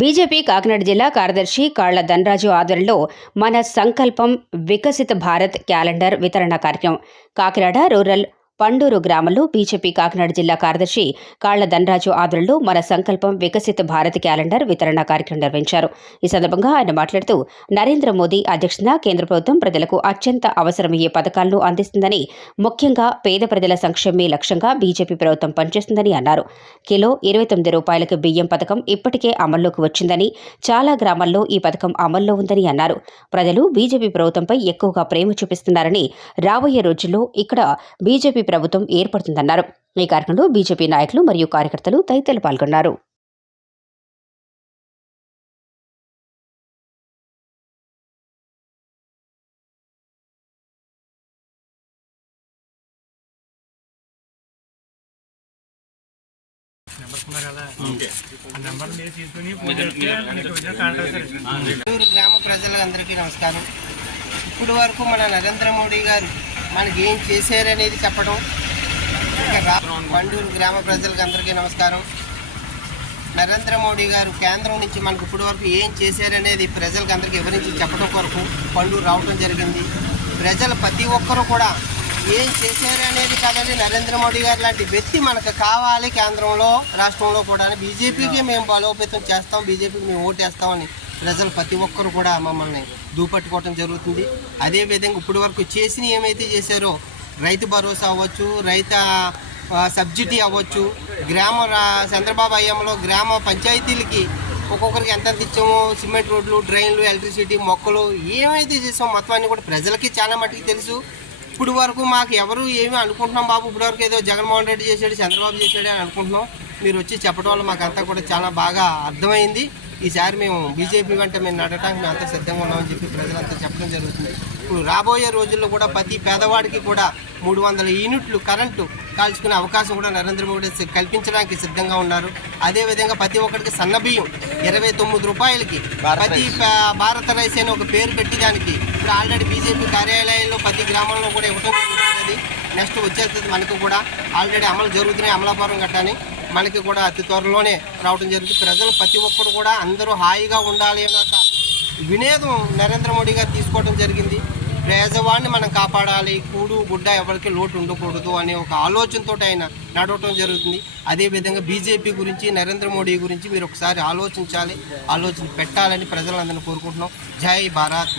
BJP Kakinada జిల్లా కార్యదర్శి కాళ్ల ధనరాజు ఆధ్వర్యంలో మన సంకల్పం వికసిత భారత్ క్యాలెండర్ వితరణ కార్యక్రమం కాకినాడ రూరల్ పండూరు గ్రామంలో బీజేపీ కాకినాడ జిల్లా కార్యదర్శి కాళ్ల ధనరాజు ఆధ్వర్యంలో మన సంకల్పం వికసిత భారత్ క్యాలెండర్ వితరణ కార్యక్రమం నిర్వహించారు. ఈ సందర్భంగా ఆయన మాట్లాడుతూ నరేంద్ర మోదీ అధ్యక్షతన కేంద్ర ప్రభుత్వం ప్రజలకు అత్యంత అవసరమయ్యే పథకాలను అందిస్తుందని, ముఖ్యంగా పేద ప్రజల సంక్షేమమే లక్ష్యంగా బీజేపీ ప్రభుత్వం పనిచేస్తుందని అన్నారు. కిలో 29 రూపాయలకు బియ్యం పథకం ఇప్పటికే అమల్లోకి వచ్చిందని, చాలా గ్రామాల్లో ఈ పథకం అమల్లో ఉందని అన్నారు. ప్రజలు బీజేపీ ప్రభుత్వంపై ఎక్కువగా ప్రేమ చూపిస్తున్నారని, రాబోయే రోజుల్లో ఇక్కడ బీజేపీ ప్రభుత్వం ఏర్పడుతుందన్నారు. ఈ కార్యక్రమంలో బీజేపీ నాయకులు మరియు కార్యకర్తలు తదితరులు పాల్గొన్నారు. గ్రామ ప్రజలందరికీ నమస్కారం. ఇప్పుడు వరకు మన నరేంద్ర మోడీ గారు మనకి ఏం చేశారనేది చెప్పడం, ఇంకా పండూరు గ్రామ ప్రజలకు అందరికీ నమస్కారం. నరేంద్ర మోడీ గారు కేంద్రం నుంచి మనకు ఇప్పుడు వరకు ఏం చేశారనేది ప్రజలకు అందరికీ వివరించి చెప్పడం కొరకు పండూరు రావడం జరిగింది. ప్రజలు ప్రతి ఒక్కరూ కూడా ఏం చేశారనేది కాదని నరేంద్ర మోడీ గారు లాంటి వ్యక్తి మనకు కావాలి. కేంద్రంలో రాష్ట్రంలో కూడా బీజేపీకి మేము బలోపేతం చేస్తాం, బీజేపీకి మేము ఓటేస్తామని ప్రజలు ప్రతి ఒక్కరు కూడా మమ్మల్ని దూపట్టుకోవడం జరుగుతుంది. అదేవిధంగా ఇప్పటి వరకు చేసిన ఏమైతే చేశారో, రైతు భరోసా అవ్వచ్చు, రైతు సబ్సిడీ అవ్వచ్చు, చంద్రబాబు హయాంలో గ్రామ పంచాయతీలకి ఒక్కొక్కరికి ఎంత ఇచ్చామో, సిమెంట్ రోడ్లు, డ్రైన్లు, ఎలక్ట్రిసిటీ, మొక్కలు ఏమైతే చేసామో మొత్తం అన్నీ కూడా ప్రజలకి చాలా మట్టుకు తెలుసు. ఇప్పుడు వరకు మాకు ఎవరు ఏమి అనుకుంటున్నాం బాబు, ఇప్పటి వరకు ఏదో జగన్మోహన్ రెడ్డి చేశాడు, చంద్రబాబు చేశాడు అని అనుకుంటున్నాం. మీరు వచ్చి చెప్పడం వల్ల మాకంతా కూడా చాలా బాగా అర్థమైంది. ఈసారి మేము బీజేపీ వెంట మేము నడటానికి మేము అంతా సిద్ధంగా ఉన్నామని చెప్పి ప్రజలంతా చెప్పడం జరుగుతుంది. ఇప్పుడు రాబోయే రోజుల్లో కూడా ప్రతి పేదవాడికి కూడా 300 యూనిట్లు కరెంటు కాల్చుకునే అవకాశం కూడా నరేంద్ర మోడీ కల్పించడానికి సిద్ధంగా ఉన్నారు. అదేవిధంగా ప్రతి ఒక్కరికి సన్నబియ్యం 29 రూపాయలకి ప్రతి భారత రైస్ అని ఒక పేరు పెట్టి దానికి ఇప్పుడు ఆల్రెడీ బీజేపీ కార్యాలయాల్లో ప్రతి గ్రామంలో కూడా ఇవ్వడం జరుగుతుంది. నెక్స్ట్ వచ్చేస్తుంది మనకు కూడా ఆల్రెడీ అమలు జరుగుతున్నాయి. అమలాపురం గట్టాని మనకి కూడా అతి త్వరలోనే రావడం జరుగుతుంది. ప్రజలు ప్రతి ఒక్కరు కూడా అందరూ హాయిగా ఉండాలి అనే ఒక వినేదం నరేంద్ర మోడీ గారు తీసుకోవడం జరిగింది. పేదవాడిని మనం కాపాడాలి, కూడు గుడ్డ ఎవరికి లోటు ఉండకూడదు అనే ఒక ఆలోచనతో ఆయన నడవటం జరుగుతుంది. అదేవిధంగా బీజేపీ గురించి, నరేంద్ర మోడీ గురించి మీరు ఒకసారి ఆలోచించాలి, ఆలోచన పెట్టాలని ప్రజలందరినీ కోరుకుంటున్నాం. జై భారత్.